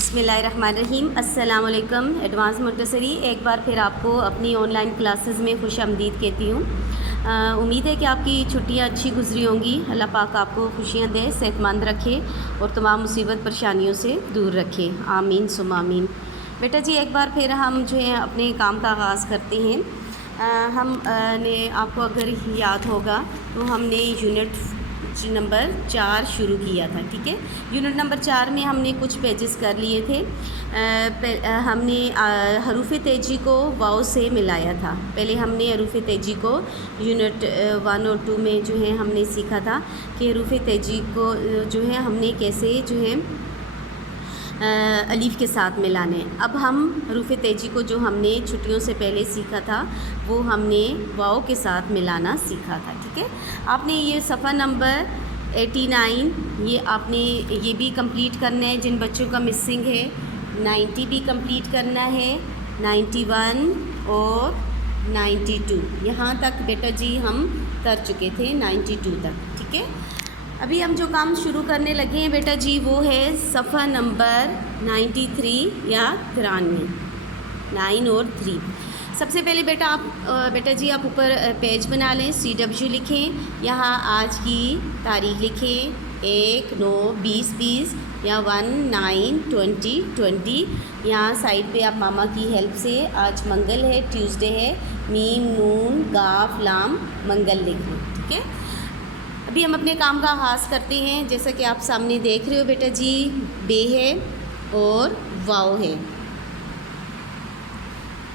बिस्मिल्लाहिर्रहमानिर्रहीम। अस्सलाम वालेकुम। एडवांस मुंतसरी एक बार फिर आपको अपनी ऑनलाइन क्लासेस में खुश आमदीद कहती हूँ। उम्मीद है कि आपकी छुट्टियाँ अच्छी गुजरी होंगी। अल्लाह पाक आपको खुशियाँ दे, सेहतमंद रखे और तमाम मुसीबत परेशानियों से दूर रखे। आमीन सुम आमीन। बेटा जी, एक बार फिर हम जो है अपने काम का आगाज़ करते हैं। हम ने आपको अगर याद होगा तो हमने यूनिट नंबर 4 शुरू किया था। ठीक है, यूनिट नंबर 4 में हमने कुछ पेजेस कर लिए थे। हमने हरूफ तेजी को वाव से मिलाया था। पहले हमने हरूफ तेजी को यूनिट 1 और 2 में जो है हमने सीखा था कि हरूफ तेजी को जो है हमने कैसे जो है अलीफ़ के साथ मिलाने। अब हम हरूफ तेजी को जो हमने छुट्टियों से पहले सीखा था वो हमने वाव के साथ मिलाना सीखा था। ठीक है, आपने ये सफ़ा नंबर 89 ये आपने ये भी कंप्लीट करना है। जिन बच्चों का मिसिंग है 90 भी कंप्लीट करना है, 91 और 92 यहाँ तक बेटा जी हम कर चुके थे, 92 तक। ठीक है, अभी हम जो काम शुरू करने लगे हैं बेटा जी वो है सफ़ा नंबर 93 या 93, 9 और 3। सबसे पहले बेटा जी आप ऊपर पेज बना लें, CW लिखें, यहाँ आज की तारीख लिखें 1/9/2020 या 1/9/2020। यहाँ साइड पे आप मामा की हेल्प से आज मंगल है, ट्यूसडे है, मीम नून गाफ लाम मंगल लिख लें। ठीक है, अभी हम अपने काम का आगाज़ करते हैं। जैसा कि आप सामने देख रहे हो बेटा जी, बे है और वाव है।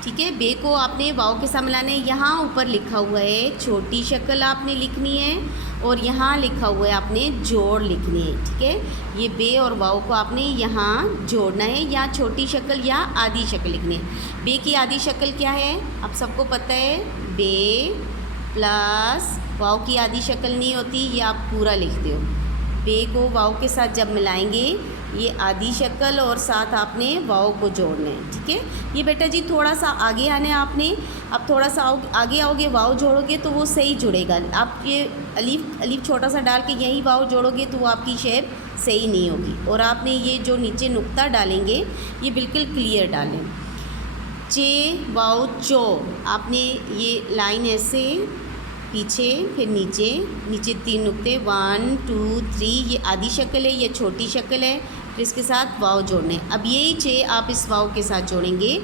ठीक है, बे को आपने वाव के साथ मिलाना है। यहाँ ऊपर लिखा हुआ है छोटी शक्ल आपने लिखनी है और यहाँ लिखा हुआ है आपने जोड़ लिखनी है। ठीक है, ये बे और वाव को आपने यहाँ जोड़ना है, या छोटी शक्ल या आधी शक्ल लिखनी है। बे की आधी शक्ल क्या है आप सबको पता है, बे प्लस वाव की आधी शक्ल नहीं होती, ये आप पूरा लिखते हो। बे को वाव के साथ जब मिलाएंगे ये आधी शक्ल और साथ आपने वाव को जोड़ना है। ठीक है, ये बेटा जी थोड़ा सा आगे आना है आपने। अब थोड़ा सा आगे आओगे, वाव जोड़ोगे तो वो सही जुड़ेगा। आप ये अलीफ छोटा सा डाल के यही वाव जोड़ोगे तो वो आपकी शेप सही नहीं होगी। और आपने ये जो नीचे नुक्ता डालेंगे ये बिल्कुल क्लियर डालें। चे वाव चो, आपने ये लाइन ऐसे पीछे फिर नीचे 3 नुक्ते, 1 2 3, ये आधी शक्ल है, ये छोटी शक्ल है, फिर इसके साथ वाव जोड़ने। अब यही चे आप इस वाव के साथ जोड़ेंगे।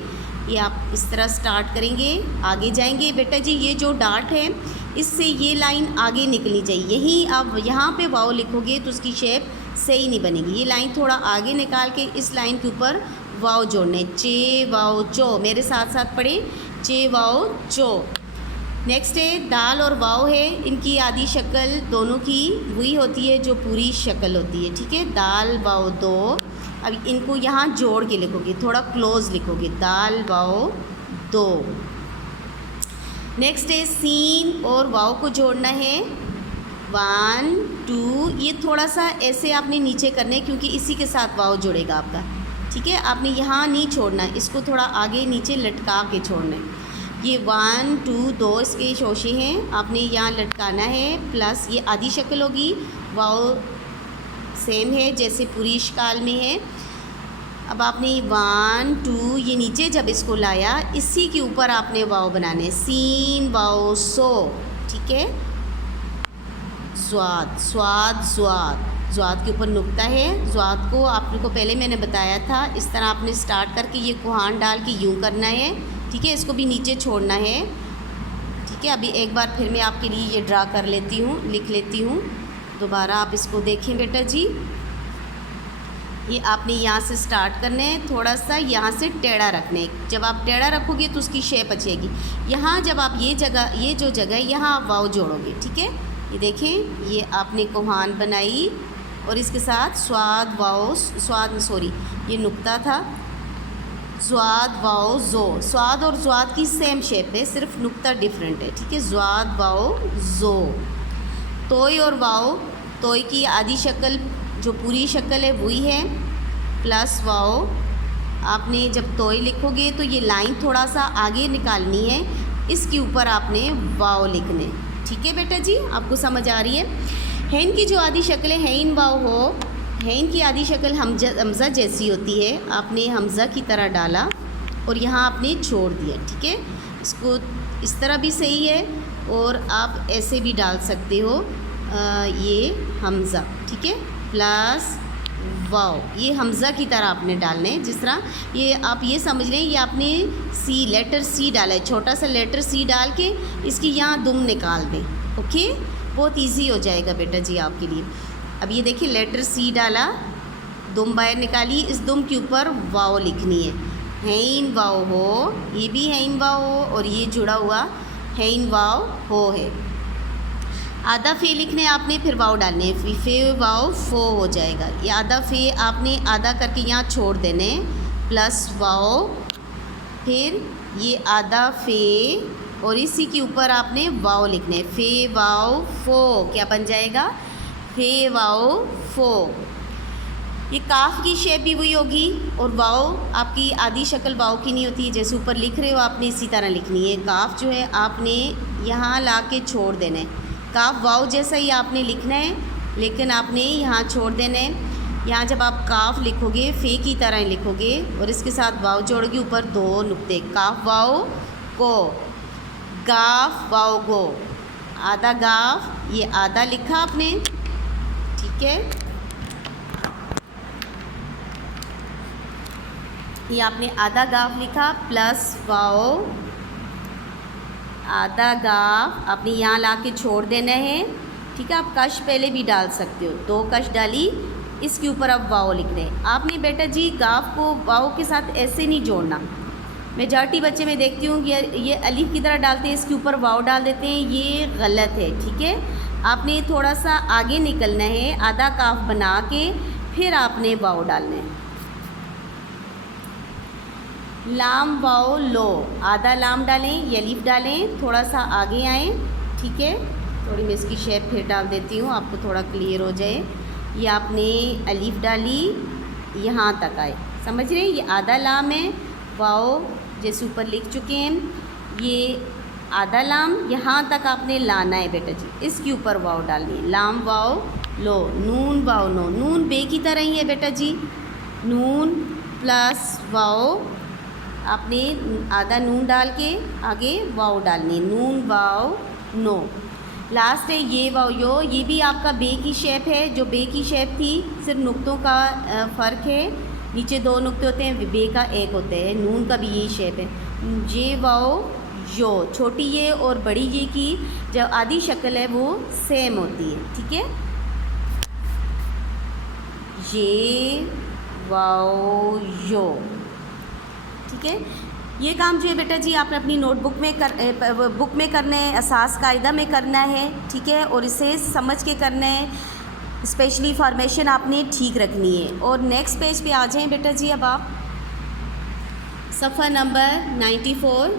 ये आप इस तरह स्टार्ट करेंगे, आगे जाएंगे। बेटा जी ये जो डार्ट है इससे ये लाइन आगे निकलनी चाहिए। यही आप यहाँ पे वाव लिखोगे तो उसकी शेप सही नहीं बनेगी। ये लाइन थोड़ा आगे निकाल के इस लाइन के ऊपर वाव जोड़ने। चे वाव चो, मेरे साथ साथ पढ़े, चे वाव चो। नेक्स्ट है दाल और वाव है, इनकी आधी शक्ल दोनों की वही होती है जो पूरी शक्ल होती है। ठीक है, दाल वाव दो। अब इनको यहाँ जोड़ के लिखोगे, थोड़ा क्लोज लिखोगे, दाल वाव दो। नेक्स्ट है सीन और वाव को जोड़ना है, 1 2, ये थोड़ा सा ऐसे आपने नीचे करना है क्योंकि इसी के साथ वाव जुड़ेगा आपका। ठीक है, आपने यहाँ नहीं छोड़ना है, इसको थोड़ा आगे नीचे लटका के छोड़ना है। ये 1 2 2 इसके शोशे हैं, आपने यहाँ लटकाना है। प्लस ये आधी शक्ल होगी, वाव सेम है जैसे पूरी शक्ल में है। अब आपने 1 2 ये नीचे जब इसको लाया इसी के ऊपर आपने वाव बनाने, सीन वाव सो। ठीक है, स्वाद स्वाद स्वाद, स्वाद के ऊपर नुक्ता है। स्वाद को आपको पहले मैंने बताया था, इस तरह आपने स्टार्ट करके ये कुहान डाल के यूँ करना है। ठीक है, इसको भी नीचे छोड़ना है। ठीक है, अभी एक बार फिर मैं आपके लिए ये ड्रा कर लेती हूँ, लिख लेती हूँ दोबारा। आप इसको देखें बेटा जी, ये आपने यहाँ से स्टार्ट करना है, थोड़ा सा यहाँ से टेढ़ा रखना है। जब आप टेढ़ा रखोगे तो उसकी शेप अच्छेगी। यहाँ जब आप ये जो जगह है यहाँ आप वाव जोड़ोगे। ठीक है, ये देखें, ये आपने कुहान बनाई और इसके साथ स्वाद वाव ये नुक्ता था, स्वाद वाव जो। स्वाद और स्वाद की सेम शेप है, सिर्फ नुक्ता डिफरेंट है। ठीक है, स्वाद वाव जो। तोय और वाव, तोय की आधी शक्ल जो पूरी शक्ल है वही है, प्लस वाव। आपने जब तोय लिखोगे तो ये लाइन थोड़ा सा आगे निकालनी है, इसके ऊपर आपने वाव लिखने। ठीक है बेटा जी, आपको समझ आ रही है। हैन की जो आधी शक्ल है हैन वाव हो, है इनकी आधी शक्ल हमज़ा जैसी होती है। आपने हमज़ा की तरह डाला और यहाँ आपने छोड़ दिया, ठीक है। इसको इस तरह भी सही है और आप ऐसे भी डाल सकते हो, ये हमज़ा, ठीक है, प्लस वाओ, ये हमज़ा की तरह आपने डालना है। जिस तरह ये आप ये समझ लें, ये आपने सी, लेटर सी डाला है, छोटा सा लेटर सी डाल के इसकी यहाँ दुम निकाल दें। ओके, बहुत इजी हो जाएगा बेटा जी आपके लिए। अब ये देखिए लेटर सी डाला, दुम बाहर निकाली, इस दुम के ऊपर वाओ लिखनी है। हैन वाओ हो, ये भी हैन वाओ हो और ये जुड़ा हुआ हैन वाओ हो है। आधा फे लिखने आपने, फिर वाओ डालने हैं, फे वाओ फो हो जाएगा। ये आधा फे आपने आधा करके यहाँ छोड़ देने, प्लस वाओ, फिर ये आधा फे और इसी के ऊपर आपने वाओ लिखने, फे वाओ फो, क्या बन जाएगा, फे वाओ फो। ये काफ की शेप भी वही होगी और वाओ आपकी आधी शक्ल वाओ की नहीं होती, जैसे ऊपर लिख रहे हो आपने इसी तरह लिखनी है। काफ जो है आपने यहाँ ला के छोड़ देना है, काफ वाओ जैसा ही आपने लिखना है, लेकिन आपने यहाँ छोड़ देना है। यहाँ जब आप काफ लिखोगे फ़े की तरह ही लिखोगे और इसके साथ वाओ जोड़ोगे, ऊपर दो नुक्ते, काफ वाओ को, गाफ वाओ गो, आधा गाफ, ये आधा लिखा आपने, ठीक है। ये आपने आधा गाफ लिखा प्लस वाओ, आधा गाफ आपने यहाँ ला के छोड़ देना है, ठीक है। आप कश पहले भी डाल सकते हो, दो कश डाली, इसके ऊपर अब वाओ लिख रहे हैं आपने। बेटा जी गाफ को वाओ के साथ ऐसे नहीं जोड़ना। मेजॉरिटी बच्चे मैं देखती हूँ ये अलीफ की तरह डालते हैं, इसके ऊपर वाओ डाल देते हैं, ये गलत है, ठीक है। आपने थोड़ा सा आगे निकलना है, आधा काफ बना के फिर आपने वाओ डालना है। लाम वाओ लो, आधा लाम डालें, ये अलीफ डालें, थोड़ा सा आगे आएँ, ठीक है। थोड़ी मैं इसकी शेप फिर डाल देती हूँ, आपको थोड़ा क्लियर हो जाए। ये आपने अलीफ डाली, यहाँ तक आए, समझ रहे हैं, ये आधा लाम है, वाओ जैसे ऊपर लिख चुके हैं, ये आधा लाम यहाँ तक आपने लाना है बेटा जी, इसके ऊपर वाओ डालनी है। लाम वाओ लो, नून वाओ नो, नून बे की तरह ही है बेटा जी, नून प्लस वाओ, आपने आधा नून डाल के आगे वाओ डालनी है, नून वाओ नो। लास्ट है ये वाओ यो, ये भी आपका बे की शेप है, जो बे की शेप थी, सिर्फ नुक्तों का फ़र्क है, नीचे दो नुक्ते होते हैं, बे का एक होता है, नून का भी यही शेप है। ये वाओ यो, छोटी ये और बड़ी ये की जो आधी शक्ल है वो सेम होती है, ठीक है। ये वाओ यो, ठीक है। ये काम जो है बेटा जी आपने अपनी नोटबुक में बुक में करना है, असास कायदा में करना है, ठीक है, और इसे समझ के करना है, स्पेशली फॉर्मेशन आपने ठीक रखनी है। और नेक्स्ट पेज पे आ जाएं बेटा जी। अब आप सफ़ा नंबर 94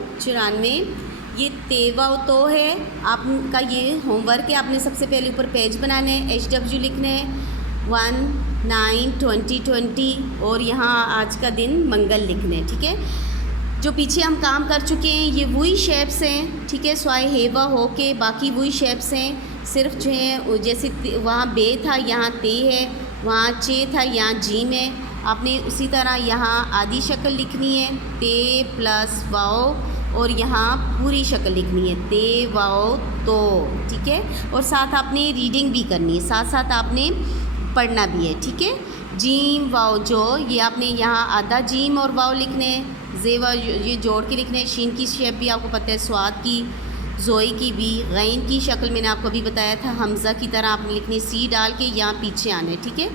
ये तेवा तो है आपका, ये होमवर्क है। आपने सबसे पहले ऊपर पेज बनाने हैं, HW लिखने हैं 1/9/2020 और यहाँ आज का दिन मंगल लिखने हैं, ठीक है। जो पीछे हम काम कर चुके हैं ये वही शेप्स हैं, ठीक है, स्वाय हेवा हो के बाकी वही शेप्स हैं, सिर्फ जो है जैसे वहाँ बे था यहाँ ते है, वहाँ चे था यहाँ जीम है, आपने उसी तरह यहाँ आधी शक्ल लिखनी है, ते प्लस वाओ, और यहाँ पूरी शक्ल लिखनी है, ते वाओ तो, ठीक है। और साथ आपने रीडिंग भी करनी है, साथ साथ आपने पढ़ना भी है, ठीक है। जीम वाओ जो, ये आपने यहाँ आधा जीम और वाओ लिखने हैं, जेवा ये जोड़ के लिखने हैं। शीन की शेप भी आपको पता है, स्वाद की, जोई की भी, गैन की शक्ल मैंने आपको अभी बताया था, हमज़ा की तरह आपने लिखनी, सी डाल के यहाँ पीछे आना है, ठीक है।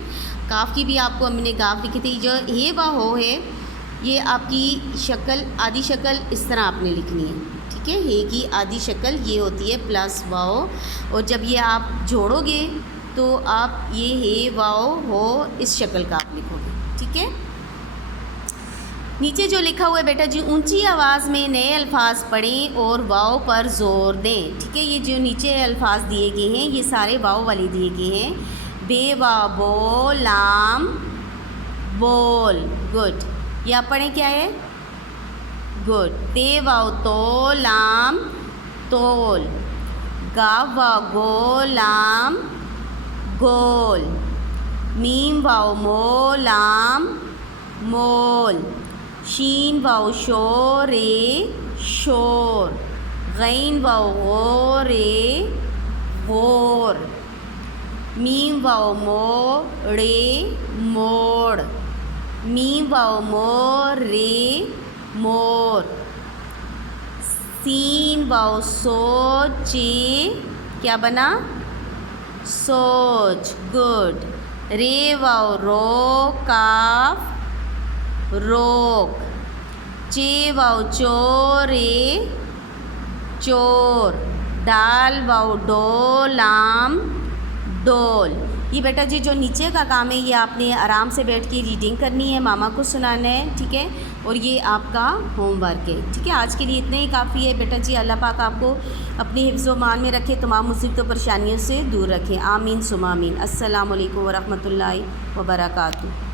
काफ की भी आपको हमने गाफ लिखी थी। जो हे वा हो है ये आपकी शक्ल, आधी शक्ल इस तरह आपने लिखनी है, ठीक है। हे की आधी शक्ल ये होती है प्लस वाओ, और जब ये आप जोड़ोगे तो आप ये हे वाओ हो इस शक्ल का आप लिखोगे, ठीक है। नीचे जो लिखा हुआ है बेटा जी, ऊंची आवाज़ में नए अल्फाज पढ़ें और वाओ पर जोर दें, ठीक है। ये जो नीचे अल्फाज दिए गए हैं ये सारे वाओ वाले दिए गए हैं। बे वा बो लाम बोल, गुड। ये आप पढ़ें क्या है, गुड। ते वाओ तो लाम तोल, गा वा गो लाम गोल, मीम वाओ मो लाम मोल, शीन वाओ शो रे शोर, गैन वाओ गो रे गोर, मीम वाओ मो रे मोड़, मीम वाओ मो रे मोर, सीन वाओ सोचे क्या बना सोच, गुड, रे वाओ रो काफ रोक, चे वाओ चोरे चोर, दाल वाओ डोलाम डोल। ये बेटा जी जो नीचे का काम है ये आपने आराम से बैठ के रीडिंग करनी है, मामा को सुनाना है, ठीक है, और ये आपका होमवर्क है, ठीक है। आज के लिए इतना ही काफ़ी है बेटा जी। अल्लाह पाक आपको अपनी हिफ्ज़ व मान में रखे, तमाम मुसीबतों परेशानियों से दूर रखें। आमीन सुमा आमीन। अस्सलामु अलैकुम व रहमतुल्लाहि व बरकातुहू।